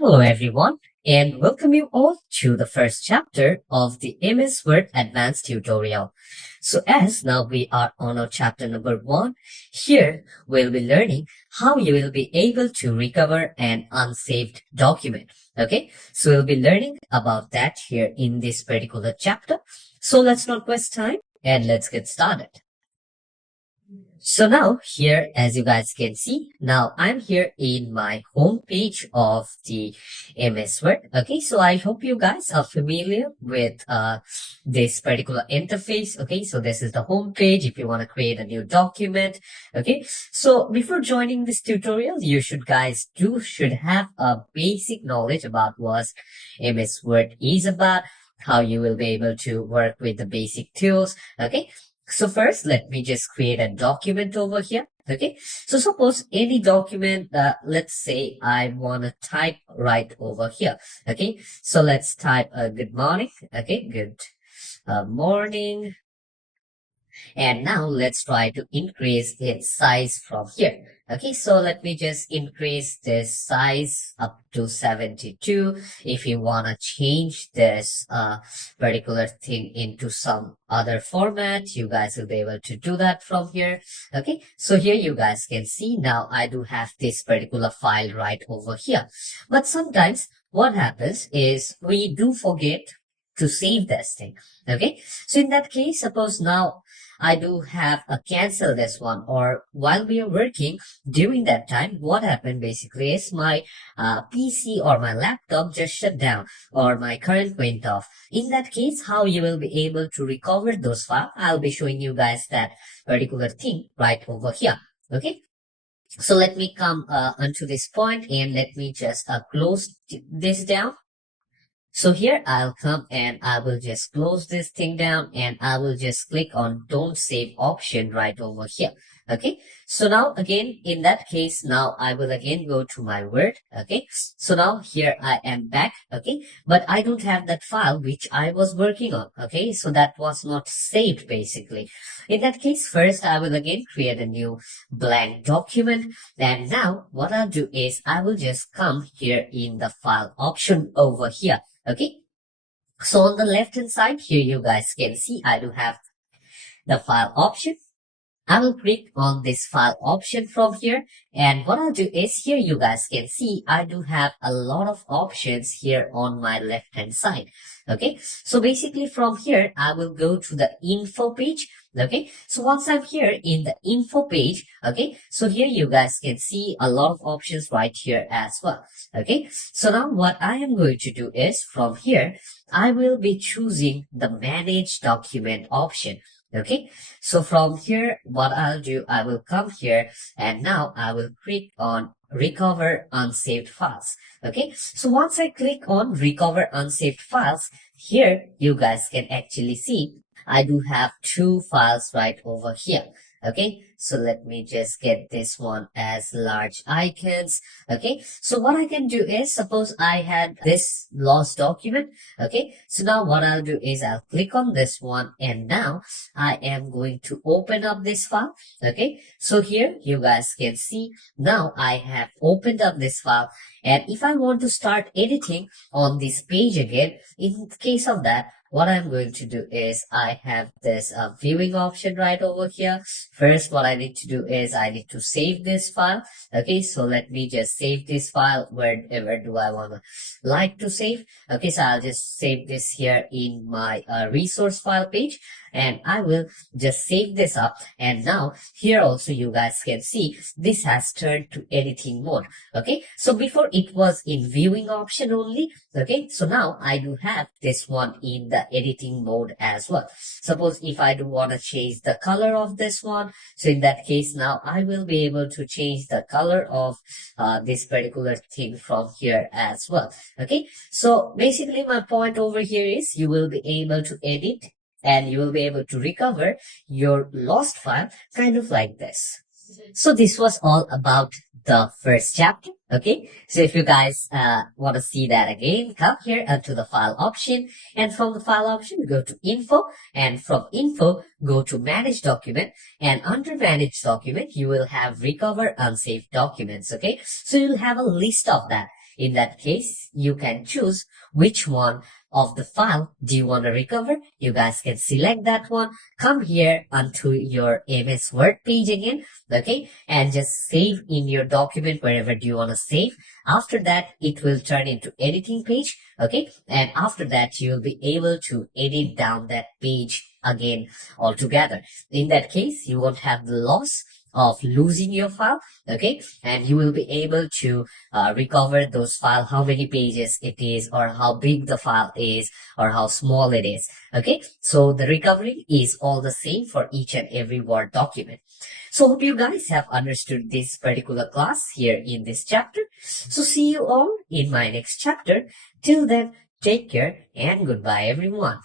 Hello everyone, and welcome you all to the first chapter of the MS Word Advanced tutorial. So as now we are on our chapter number 1, here we'll be learning how you will be able to recover an unsaved document. Okay, so we'll be learning about that here in this particular chapter. So let's not waste time and let's get started. So now here, as you guys can see, now I'm here in my home page of the MS Word. Okay, so I hope you guys are familiar with this particular interface. Okay, so this is the home page if you want to create a new document. Okay, so before joining this tutorial, you should have a basic knowledge about what MS Word is about, how you will be able to work with the basic tools. Okay, so first, let me just create a document over here. Okay. So suppose any document, let's say I want to type right over here. Okay. So let's type good morning. Okay. Good morning. And now let's try to increase its size from here. Okay, so let me just increase this size up to 72. If you want to change this particular thing into some other format, you guys will be able to do that from here. Okay, so here you guys can see now I do have this particular file right over here. But sometimes what happens is we do forget to save this thing. Okay, so in that case, suppose now I do have a cancel this one, or while we are working during that time, what happened basically is my PC or my laptop just shut down or my current went off. In that case, how you will be able to recover those files, I'll be showing you guys that particular thing right over here. Okay. So let me come onto this point and let me just close this down. So here I'll come and I will just close this thing down and I will just click on don't save option right over here. Okay. So now again, in that case, now I will again go to my Word. Okay. So now here I am back. Okay. But I don't have that file which I was working on. Okay. So that was not saved basically. In that case, first I will again create a new blank document. And now what I'll do is I will just come here in the file option over here. Okay, so on the left hand side here, you guys can see I do have the file option. I will click on this file option from here. And what I'll do is here you guys can see I do have a lot of options here on my left hand side. Okay, so basically from here, I will go to the info page. Okay, so once I'm here in the info page, okay, so here you guys can see a lot of options right here as well. Okay, so now what I am going to do is from here, I will be choosing the manage document option. Okay, so from here, what I'll do, I will come here and now I will click on recover unsaved files. Okay, so once I click on recover unsaved files, here you guys can actually see I do have two files right over here. Okay, so let me just get this one as large icons. Okay, so what I can do is suppose I had this lost document. Okay, so now what I'll do is I'll click on this one and now I am going to open up this file. Okay, so here you guys can see now I have opened up this file, and if I want to start editing on this page again, in case of that, what I'm going to do is I have this viewing option right over here. First, what I need to do is I need to save this file. Okay, so let me just save this file wherever do I want to like to save. Okay, so I'll just save this here in my resource file page, and I will just save this up. And now here also you guys can see this has turned to editing mode. Okay, so before it was in viewing option only. Okay, so now I do have this one in the editing mode as well. Suppose if I do want to change the color of this one, so in that case now I will be able to change the color of this particular thing from here as well. Okay, so basically my point over here is you will be able to edit and you will be able to recover your lost file kind of like this. So this was all about the first chapter. Okay, so if you guys want to see that again, come here to the file option, and from the file option go to info, and from info go to manage document, and under manage document you will have recover unsaved documents. Okay, so you'll have a list of that. In that case, you can choose which one of the file do you want to recover. You guys can select that one, come here onto your MS Word page again, okay, and just save in your document wherever do you want to save. After that, it will turn into editing page, okay, and after that, you will be able to edit down that page again altogether. In that case, you won't have the loss of losing your file, okay, and you will be able to recover those file, how many pages it is, or how big the file is, or how small it is, okay. So the recovery is all the same for each and every Word document. So hope you guys have understood this particular class here in this chapter. So see you all in my next chapter. Till then, take care and goodbye everyone.